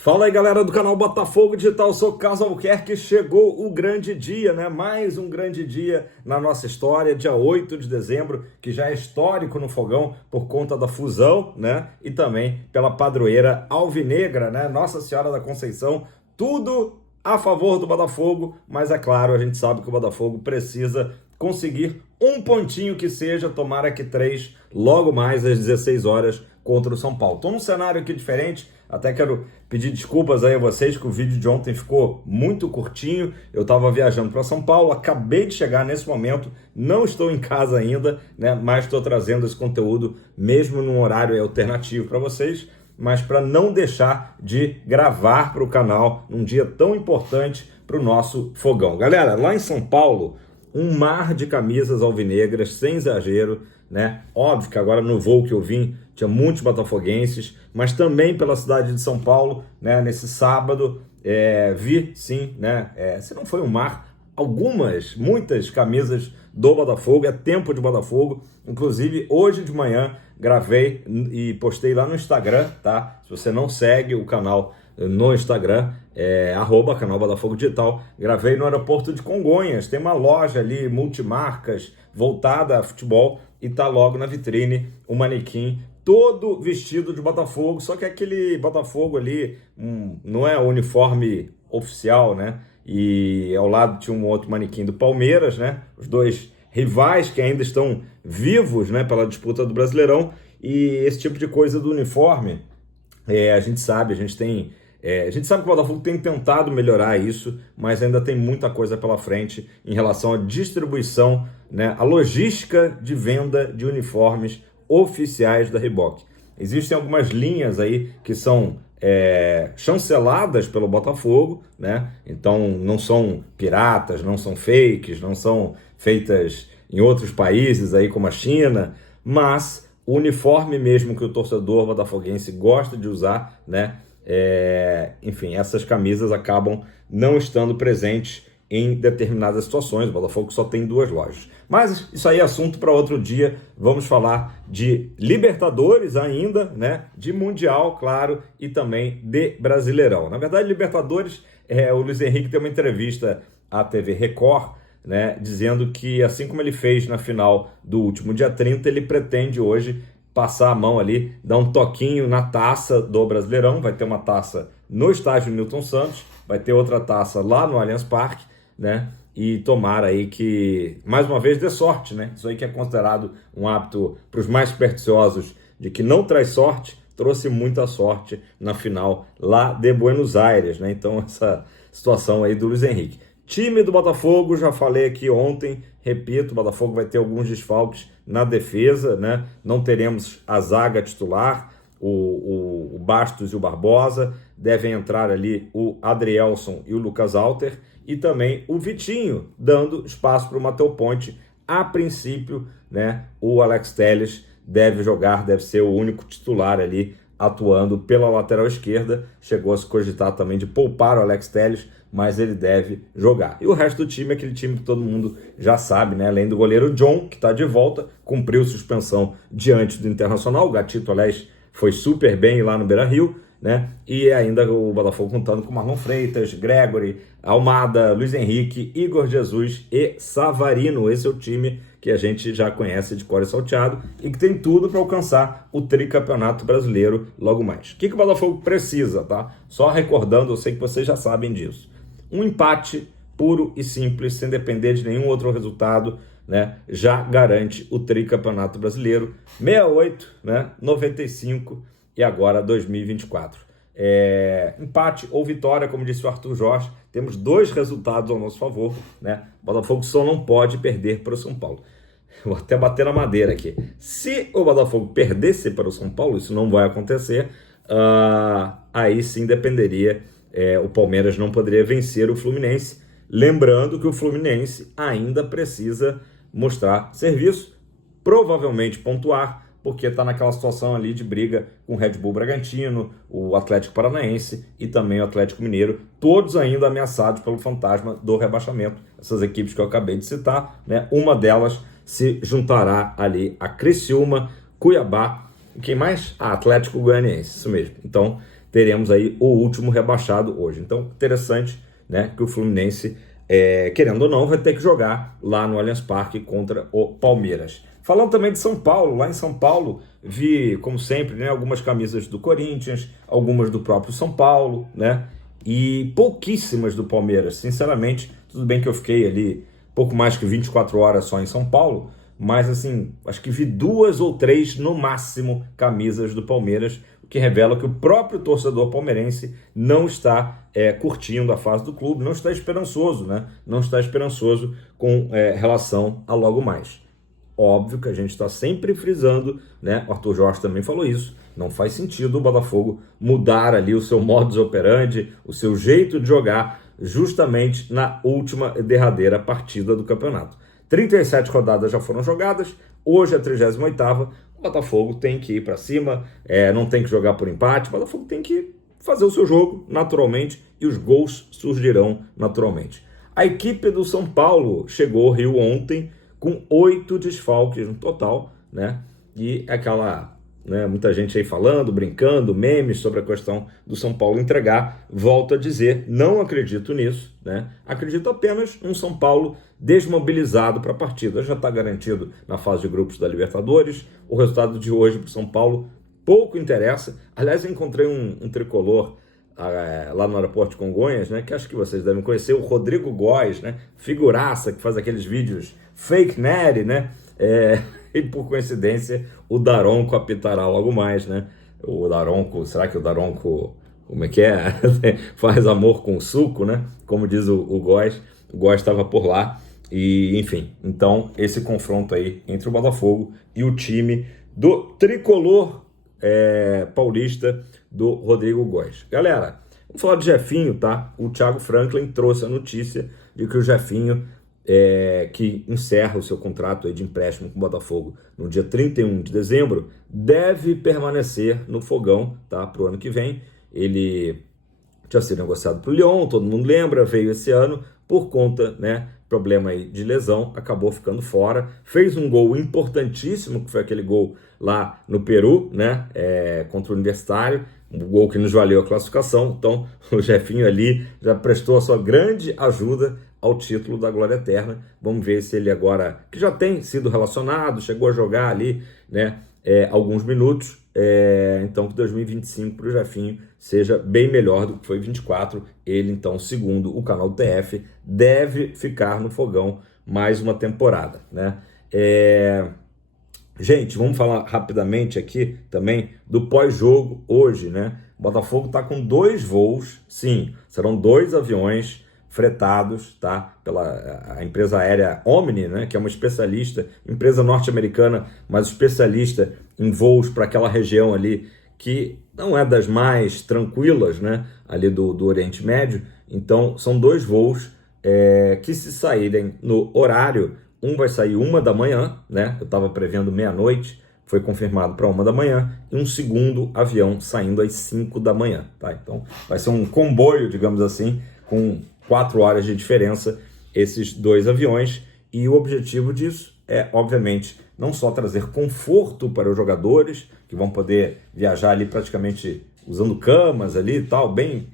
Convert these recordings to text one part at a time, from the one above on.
Fala aí, galera do canal Botafogo Digital, eu sou Carlos Albuquerque. Chegou o grande dia, né? Mais um grande dia na nossa história, dia 8 de dezembro, que já é histórico no Fogão por conta da fusão, né? E também pela padroeira alvinegra, né? Nossa Senhora da Conceição, tudo a favor do Botafogo, mas é claro, a gente sabe que o Botafogo precisa conseguir um pontinho que seja, tomara que 3, logo mais às 16 horas contra o São Paulo. Estou num cenário aqui diferente, até quero pedir desculpas aí a vocês que o vídeo de ontem ficou muito curtinho. Eu estava viajando para São Paulo, acabei de chegar nesse momento, não estou em casa ainda, né? Mas estou trazendo esse conteúdo mesmo num horário alternativo para vocês, mas para não deixar de gravar para o canal num dia tão importante para o nosso Fogão. Galera, lá em São Paulo, um mar de camisas alvinegras, sem exagero, né? Óbvio que agora no voo que eu vim tinha muitos botafoguenses, mas também pela cidade de São Paulo, né? Nesse sábado, vi sim, né? Se não foi um mar, muitas camisas do Botafogo, é tempo de Botafogo. Inclusive, hoje de manhã gravei e postei lá no Instagram, tá? Se você não segue o canal no Instagram, @canal Botafogo Digital, gravei no aeroporto de Congonhas, tem uma loja ali, multimarcas, voltada a futebol, e tá logo na vitrine o manequim todo vestido de Botafogo, só que aquele Botafogo ali não é o uniforme oficial, né? E ao lado tinha um outro manequim do Palmeiras, né? Os dois rivais que ainda estão vivos, né, pela disputa do Brasileirão. E esse tipo de coisa do uniforme, a gente sabe que o Botafogo tem tentado melhorar isso, mas ainda tem muita coisa pela frente em relação à distribuição, né, a logística de venda de uniformes oficiais da Reebok. Existem algumas linhas aí que são chanceladas pelo Botafogo, né? Então não são piratas, não são fakes, não são feitas em outros países aí como a China, mas o uniforme mesmo que o torcedor botafoguense gosta de usar, né? Enfim, essas camisas acabam não estando presentes em determinadas situações. O Botafogo só tem 2 lojas. Mas isso aí é assunto para outro dia. Vamos falar de Libertadores ainda, né? De Mundial, claro, e também de Brasileirão. Na verdade, Libertadores, o Luiz Henrique deu uma entrevista à TV Record, né? Dizendo que, assim como ele fez na final do último dia 30, ele pretende hoje passar a mão ali, dar um toquinho na taça do Brasileirão. Vai ter uma taça no estádio Newton Santos, vai ter outra taça lá no Allianz Parque, né? E tomara aí que, mais uma vez, dê sorte, né? Isso aí que é considerado um hábito para os mais supersticiosos de que não traz sorte, trouxe muita sorte na final lá de Buenos Aires, né? Então, essa situação aí do Luiz Henrique. Time do Botafogo, já falei aqui ontem, repito, o Botafogo vai ter alguns desfalques na defesa, né? Não teremos a zaga titular, o Bastos e o Barbosa, devem entrar ali o Adrielson e o Lucas Alter, e também o Vitinho, dando espaço para o Matheus Ponte. A princípio, né, o Alex Telles deve jogar, deve ser o único titular ali, atuando pela lateral esquerda. Chegou a se cogitar também de poupar o Alex Telles, mas ele deve jogar. E o resto do time é aquele time que todo mundo já sabe, né? Além do goleiro John, que está de volta, cumpriu suspensão diante do Internacional. O Gatito, aliás, foi super bem lá no Beira-Rio, né? E ainda o Botafogo contando com Marlon Freitas, Gregory, Almada, Luiz Henrique, Igor Jesus e Savarino. Esse é o time que a gente já conhece de cor e salteado e que tem tudo para alcançar o tricampeonato brasileiro logo mais. O que o Botafogo precisa, tá? Só recordando, eu sei que vocês já sabem disso. Um empate puro e simples, sem depender de nenhum outro resultado, né? Já garante o tricampeonato brasileiro. 68, né? 95 e agora 2024. Empate ou vitória, como disse o Arthur Jorge, temos 2 resultados ao nosso favor, né? O Botafogo só não pode perder para o São Paulo. Vou até bater na madeira aqui. Se o Botafogo perdesse para o São Paulo, isso não vai acontecer, aí sim dependeria, o Palmeiras não poderia vencer o Fluminense. Lembrando que o Fluminense ainda precisa mostrar serviço, provavelmente pontuar, porque está naquela situação ali de briga com o Red Bull Bragantino, o Atlético Paranaense e também o Atlético Mineiro, todos ainda ameaçados pelo fantasma do rebaixamento. Essas equipes que eu acabei de citar, né? Uma delas se juntará ali a Criciúma, Cuiabá e quem mais? Atlético Goianiense, isso mesmo. Então teremos aí o último rebaixado hoje. Então, interessante, né, que o Fluminense, querendo ou não, vai ter que jogar lá no Allianz Parque contra o Palmeiras. Falando também de São Paulo, lá em São Paulo, vi, como sempre, né, algumas camisas do Corinthians, algumas do próprio São Paulo, né, e pouquíssimas do Palmeiras. Sinceramente, tudo bem que eu fiquei ali pouco mais que 24 horas só em São Paulo, mas assim, acho que vi 2 ou 3 no máximo camisas do Palmeiras, o que revela que o próprio torcedor palmeirense não está curtindo a fase do clube, não está esperançoso, né? Não está esperançoso com relação a logo mais. Óbvio que a gente está sempre frisando, né? O Arthur Jorge também falou isso. Não faz sentido o Botafogo mudar ali o seu modus operandi, o seu jeito de jogar, justamente na última e derradeira partida do campeonato. 37 rodadas já foram jogadas, hoje é a 38ª, o Botafogo tem que ir para cima, não tem que jogar por empate, o Botafogo tem que fazer o seu jogo naturalmente e os gols surgirão naturalmente. A equipe do São Paulo chegou ao Rio ontem com 8 desfalques no total, né? E aquela, né, muita gente aí falando, brincando, memes sobre a questão do São Paulo entregar. Volto a dizer, não acredito nisso, né? Acredito apenas um São Paulo desmobilizado para a partida. Já está garantido na fase de grupos da Libertadores. O resultado de hoje para o São Paulo pouco interessa. Aliás, eu encontrei um tricolor lá no aeroporto de Congonhas, né, que acho que vocês devem conhecer, o Rodrigo Góes, né, figuraça, que faz aqueles vídeos fake nerd, né, e por coincidência o Daronco apitará logo mais, né, o Daronco, será que o Daronco, como é que é, faz amor com suco, né, como diz o Góes estava por lá, e enfim, então esse confronto aí entre o Botafogo e o time do tricolor paulista do Rodrigo Góes. Galera, vamos falar de Jefinho, tá? O Thiago Franklin trouxe a notícia de que o Jefinho, que encerra o seu contrato aí de empréstimo com o Botafogo no dia 31 de dezembro, deve permanecer no Fogão, tá? Para o ano que vem. Ele tinha sido negociado para o Lyon, todo mundo lembra, veio esse ano por conta, né, problema aí de lesão, acabou ficando fora, fez um gol importantíssimo, que foi aquele gol lá no Peru, né, contra o Universitário, um gol que nos valeu a classificação. Então o Jefinho ali já prestou a sua grande ajuda ao título da Glória Eterna. Vamos ver se ele agora, que já tem sido relacionado, chegou a jogar ali, né, alguns minutos, então que 2025 para o Jefinho seja bem melhor do que foi 24. Ele, então, segundo o canal do TF, deve ficar no Fogão mais uma temporada, né? Gente, vamos falar rapidamente aqui também do pós-jogo hoje, né? O Botafogo está com 2 voos, sim, serão 2 aviões fretados, tá? Pela a empresa aérea Omni, né? Que é uma especialista, empresa norte-americana, mas especialista em voos para aquela região ali que não é das mais tranquilas, né? Ali do Oriente Médio. Então, são 2 voos que, se saírem no horário, um vai sair 1 da manhã, né? Eu estava prevendo meia-noite, foi confirmado para 1 da manhã, e um segundo avião saindo às 5 da manhã, tá? Então, vai ser um comboio, digamos assim, com 4 horas de diferença, esses 2 aviões, e o objetivo disso é, obviamente, não só trazer conforto para os jogadores, que vão poder viajar ali praticamente usando camas ali e tal, bem,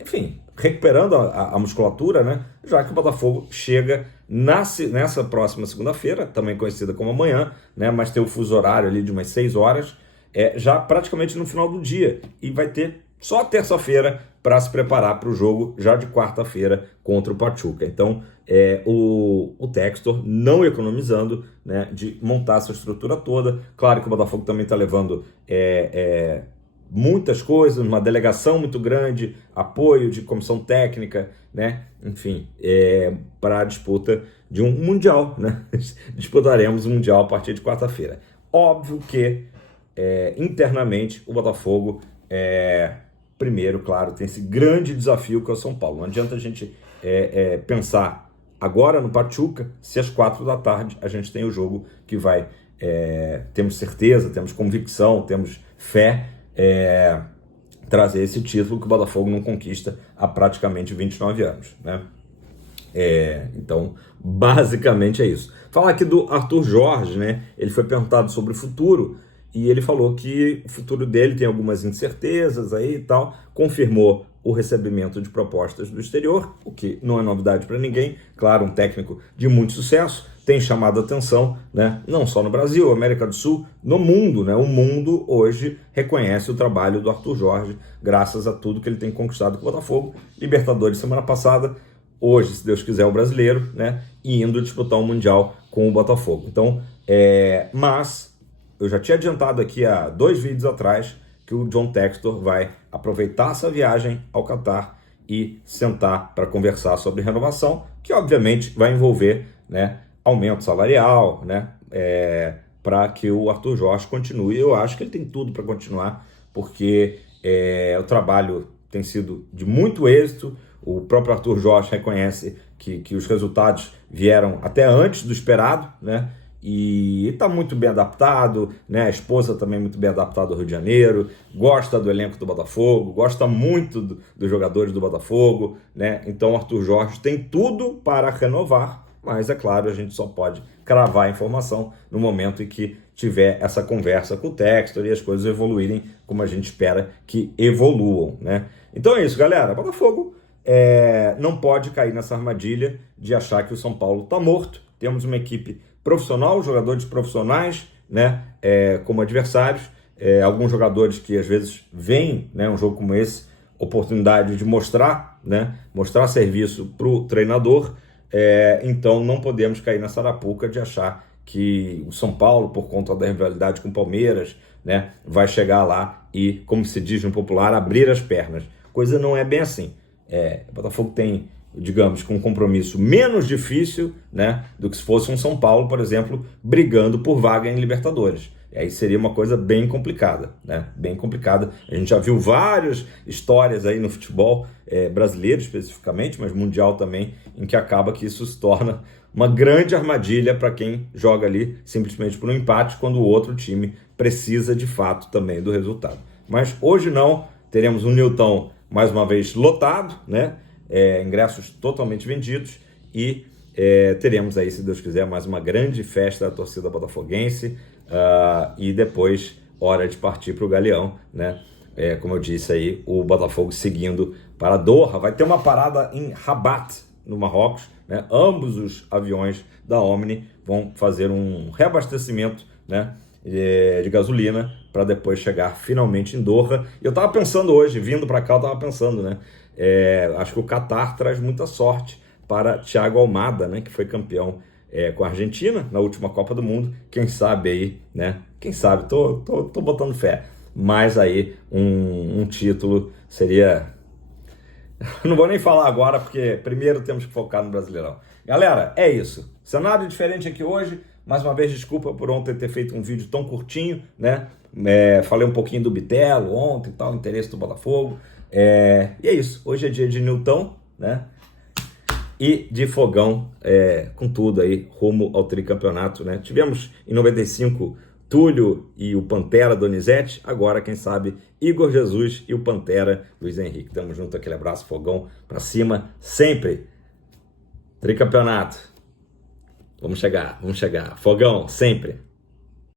enfim, recuperando a musculatura, né? Já que o Botafogo chega nessa próxima segunda-feira, também conhecida como amanhã, né? Mas tem o fuso horário ali de umas 6 horas, já praticamente no final do dia, e vai ter só terça-feira para se preparar para o jogo já de quarta-feira contra o Pachuca. Então, o Textor não economizando, né, de montar essa estrutura toda. Claro que o Botafogo também está levando muitas coisas, uma delegação muito grande, apoio de comissão técnica, né? Enfim, para a disputa de um Mundial, né? Disputaremos o Mundial a partir de quarta-feira. Óbvio que internamente o Botafogo primeiro, claro, tem esse grande desafio que é o São Paulo. Não adianta a gente pensar agora no Pachuca, se às 4 da tarde a gente tem o jogo que vai, temos certeza, temos convicção, temos fé, trazer esse título que o Botafogo não conquista há praticamente 29 anos, né? Então, basicamente é isso. Falar aqui do Arthur Jorge, né? Ele foi perguntado sobre o futuro e ele falou que o futuro dele tem algumas incertezas aí e tal, confirmou o recebimento de propostas do exterior, o que não é novidade para ninguém. Claro, um técnico de muito sucesso, tem chamado a atenção, né? Não só no Brasil, América do Sul, no mundo, né? O mundo hoje reconhece o trabalho do Arthur Jorge, graças a tudo que ele tem conquistado com o Botafogo. Libertadores semana passada, hoje, se Deus quiser, o brasileiro, né? E indo disputar um Mundial com o Botafogo. Então, mas eu já tinha adiantado aqui há 2 vídeos atrás que o John Textor vai aproveitar essa viagem ao Catar e sentar para conversar sobre renovação, que obviamente vai envolver, né, aumento salarial, né, para que o Arthur Jorge continue. Eu acho que ele tem tudo para continuar, porque o trabalho tem sido de muito êxito. O próprio Arthur Jorge reconhece que os resultados vieram até antes do esperado, né? E está muito bem adaptado, né? A esposa também muito bem adaptada ao Rio de Janeiro, gosta do elenco do Botafogo, gosta muito dos jogadores do Botafogo, né? Então o Arthur Jorge tem tudo para renovar, mas é claro, a gente só pode cravar a informação no momento em que tiver essa conversa com o Textor e as coisas evoluírem como a gente espera que evoluam, né? Então é isso, galera. Botafogo não pode cair nessa armadilha de achar que o São Paulo está morto. Temos uma equipe profissional, jogadores profissionais, né, como adversários, alguns jogadores que às vezes veem, né, um jogo como esse, oportunidade de mostrar, né, mostrar serviço para o treinador. Então não podemos cair nessa arapuca de achar que o São Paulo, por conta da rivalidade com o Palmeiras, né, vai chegar lá e, como se diz no popular, abrir as pernas. Coisa não é bem assim. O Botafogo tem, digamos, com um compromisso menos difícil, né, do que se fosse um São Paulo, por exemplo, brigando por vaga em Libertadores. E aí seria uma coisa bem complicada, né? Bem complicada. A gente já viu várias histórias aí no futebol brasileiro especificamente, mas mundial também, em que acaba que isso se torna uma grande armadilha para quem joga ali simplesmente por um empate, quando o outro time precisa de fato também do resultado. Mas hoje não, teremos um Newton mais uma vez lotado, né? Ingressos totalmente vendidos e teremos aí, se Deus quiser, mais uma grande festa da torcida botafoguense e depois hora de partir para o Galeão, né? Como eu disse aí, o Botafogo seguindo para Doha, vai ter uma parada em Rabat, no Marrocos, né? Ambos os aviões da Omni vão fazer um reabastecimento, né, de gasolina para depois chegar finalmente em Doha. Eu estava pensando hoje, vindo para cá, eu estava pensando, né? Acho que o Catar traz muita sorte para Thiago Almada, né, que foi campeão com a Argentina na última Copa do Mundo. Quem sabe aí, né? Quem sabe, tô botando fé. Mas aí um título seria... Não vou nem falar agora, porque primeiro temos que focar no Brasileirão. Galera, é isso. Cenário diferente aqui hoje. Mais uma vez, desculpa por ontem ter feito um vídeo tão curtinho, né? Falei um pouquinho do Bitelo ontem e tal, interesse do Botafogo. E é isso. Hoje é dia de Newton, né? E de Fogão, com tudo aí, rumo ao tricampeonato, né? Tivemos em 95 Túlio e o Pantera Donizete, agora, quem sabe, Igor Jesus e o Pantera Luiz Henrique. Tamo junto, aquele abraço, Fogão pra cima, sempre. Tricampeonato. Vamos chegar. Fogão, sempre.